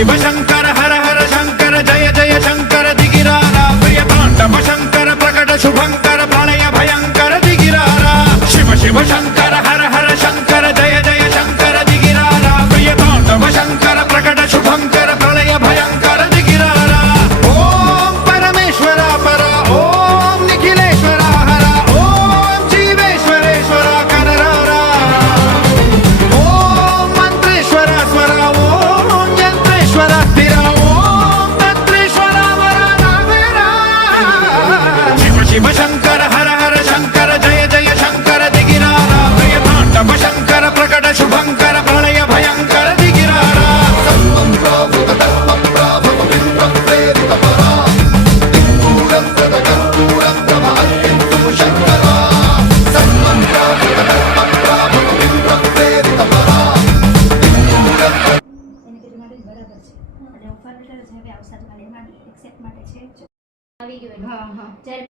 शिव शंकर हर हर शंकर जय जय शंकर दिगिरारा प्रिय तांडव शंकर प्रकट शुभंकर प्रलय भयंकर दिगिरारा शिव शिव शंकर हर हर शंकर जय जय शंकर दिगिरारा प्रिय तांडव शंकर प्रकट शुभंकर प्रलय भयंकर दिगिरारा ओम परमेश्वरा परा ओम निखिलेश्वरा हरा ओम जीवेश्वरेश्वरा कररारा ओम मंत्रेश्वरा स्वरा ओम यंत्रेश्वरा स्थिरा ओम तंत्रेश्वरा वरा नागेरा शिव शिव शंकर हर हर शंकर जय जय शंकर दिगिरारा प्रिय तांडव शंकर प्रकट शुभंकर प्रलय भयंकर दिगिरारा આવી ગયો. હા હા.